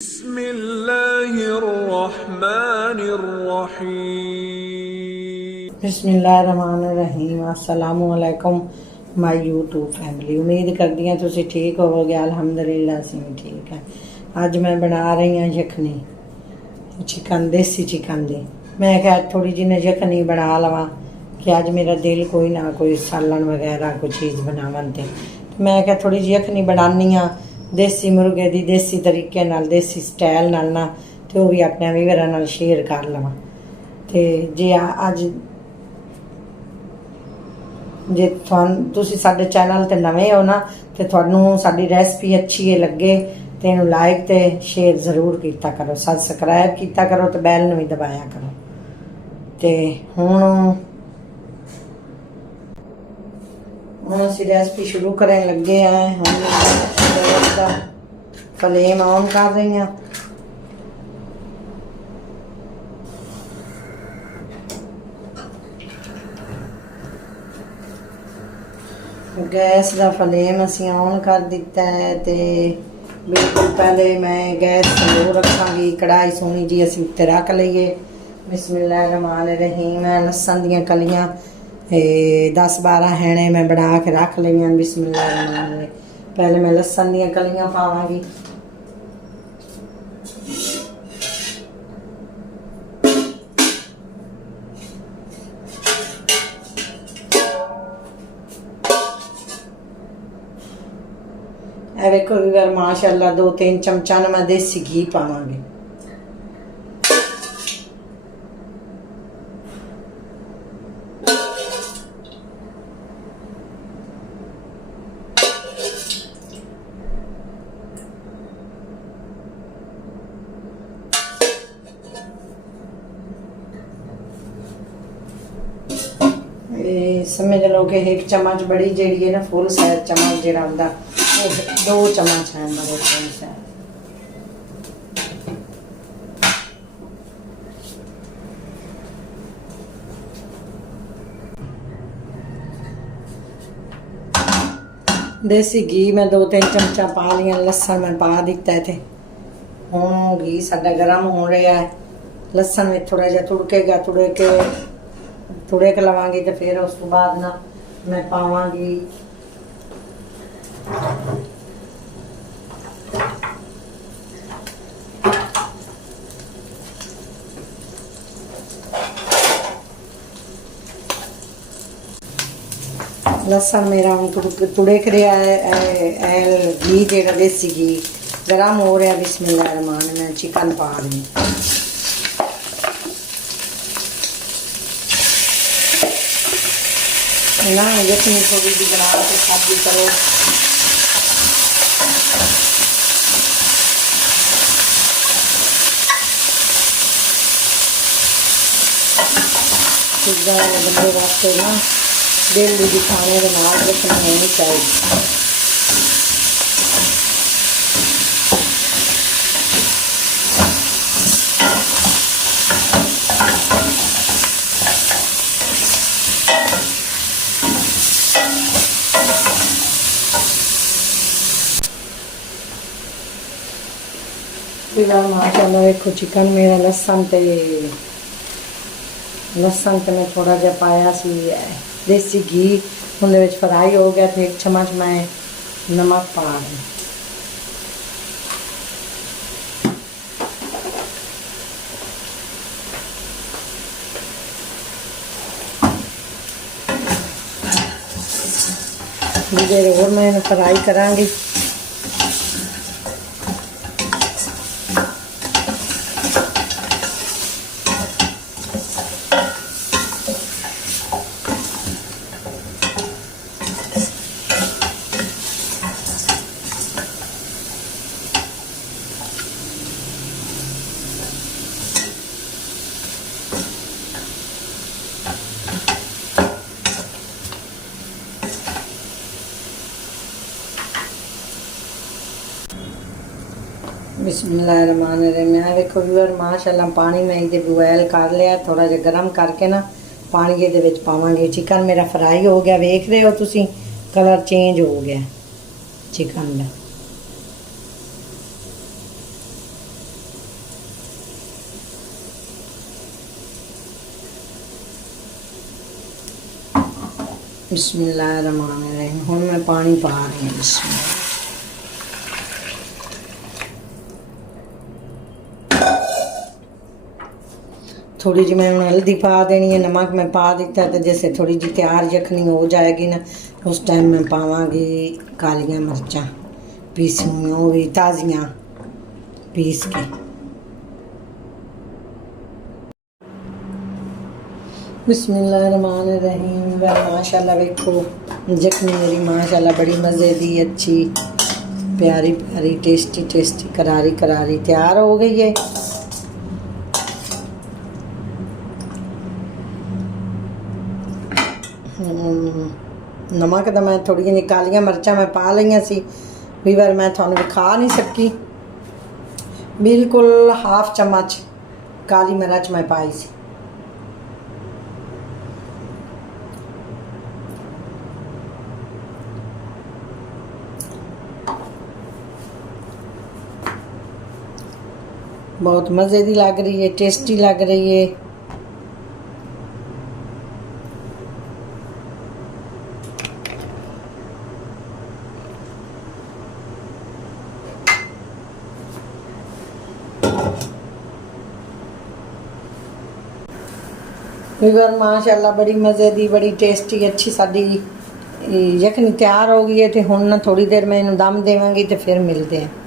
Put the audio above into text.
बिस्मिल्लाहिर्रहमानिर्रहीम। अस्सलामुअलैकुम my YouTube family. उम्मीद करती हैं तुसी ठीक होवोगे। अल्हम्दुलिल्लाह असीं भी ठीक है। अज मैं बना रही हूँ यखनी चिकन, देसी चिकन दी। मैं क्या थोड़ी जी ने यखनी बना लवा कि अज मेरा दिल कोई ना कोई सालन वगैरह कोई चीज़ बनावन ते मैं क्या थोड़ी जी यखनी बनानी हाँ देसी मुर्गे दी, देसी तरीके नाल, देसी स्टाइल नाल ना, तो वो भी अपने व्यूअरां नाल शेयर कर लवां। ते जे अज जे तुसी साडे चैनल ते नवे हो ना, तो तुहानू साडी रेसिपी अच्छी लगे तो इनू लाइक तो शेयर जरूर किया करो, सबसक्राइब किया करो तो बैल नू भी दबाया करो। तो हुण असीं रेसिपी शुरू करन लगे हैं। हम फ्लेम ऑन कर रही हैं। गैस का फ्लेम असी ऑन कर दिता है। तो बिल्कुल पहले मैं गैस स्लो रखांगी। कढ़ाई सोहनी जी असी उत्ते रख लीए। बिस्मिल्लाहिर्रहमानिर्रहीम। लसन दियां कलियां 10-12 हैणे मैं बना के रख लियां। बिस्मिल्लाहिर्रहमानिर्रहीम। पहले मैं लसन दियां कलियां पावांगी। वेखो व्यूअर माशाअल्लाह 2-3 चमचा मैं देसी घी पावांगी। समझ लो कि 1 चम्मच बड़ी जी है ना, फुल साइज चम्मच जो आता 2 चम्मच है बड़े फुल साइज। देसी घी मैं 2-3 चमचा पा लिया। लसन मैं पा दिता है। हुण घी साडा गर्म हो रहा है। लसन में थोड़ा जहा तुड़केगा, तुड़क लवांगी तो फिर उस तो बाद ना मैं पावांगी लसन मेरा हम तुड़क रहा है। घी जो देसी घी गर्म हो रहा। बिस्मिल्लाहिर्रहमानिर्रहीम। मैं चिकन पा रही ना। यखनी थोड़ी जी बना के खादी करो। बंदे वास्ते ना डेली भी खाने के नाल रखनी होनी चाहिए। माशाअल्लाह देखो चिकन मेरा लसन तो मैं थोड़ा जहा पाया सी देसी घी उन्हें फ्राई हो गया। तो 1 चम्मच मैं नमक पा रही। देर और मैं फ्राई करांगी। बिस्मिल्लाहिर्रहमानिर्रहीम। मैं देखो व्यूअर माशाअल्लाह पानी मैं ये बॉयल कर लिया। थोड़ा जहा गर्म करके ना पानी ये पावांगे। चिकन मेरा फ्राई हो गया। वेख रहे हो तुसी कलर चेंज हो गया चिकन का। बिस्मिल्लाहिर्रहमानिर्रहीम। हुण मैं पानी पा रही हूँ। बिस्मिल्लाह। थोड़ी जी मैं हल्दी पा देनी है, नमक मैं पा दिता, तो जैसे थोड़ी जी तैयार यखनी हो जाएगी ना, उस टाइम मैं पावांगी कालियाँ मिर्चां पीसी हुई, वो भी ताज़ियाँ पीस के। बिस्मिल्लाहिर्रहमानिर्रहीम। माशाल्लाह देखो यखनी मेरी माशाल्लाह बड़ी मज़े दी, अच्छी प्यारी प्यारी टेस्टी टेस्टी करारी करारी तैयार हो गई है। नमक तो मैं थोड़ी जी कालियां मिर्चां मैं पा लईयां सी, कई बार मैं थानू दिखा नहीं सकी। बिल्कुल हाफ चम्मच काली मिर्च मैं पाई सी। बहुत मज़े की लग रही है, टेस्टी लग रही है। फिर माशाल्लाह बड़ी मज़े की, बड़ी टेस्टी अच्छी साड़ी यखनी तैयार हो गई है। तो हुण ना थोड़ी देर मैं इन्हूं दम देवांगी, तो फिर मिलते हैं।